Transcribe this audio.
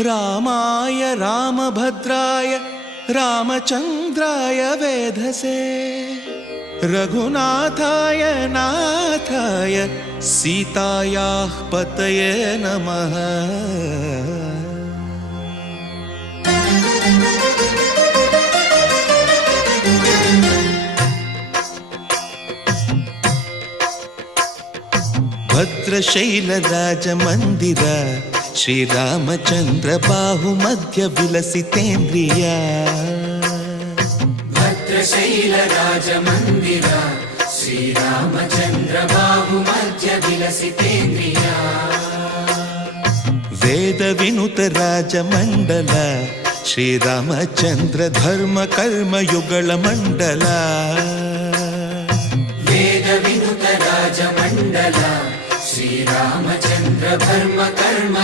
रामाय रामभद्राय रामचन्द्राय वेधसे रघुनाथाय नाथाय सीतायाः पतये नमः। भद्रशैलराजमन्दिर श्रीरामचन्द्र बाहुमध्य विलसितेन्द्रिया। भद्रशैलराजमन्दिर श्रीरामचन्द्र बाहुमध्य विलसितेन्द्रिया। वेदविनुत राजमण्डल श्रीरामचन्द्र धर्म कर्म युगल मण्डल। वेदविनुत राजमण्डल श्रीरामचन्द्र धर्म कर्म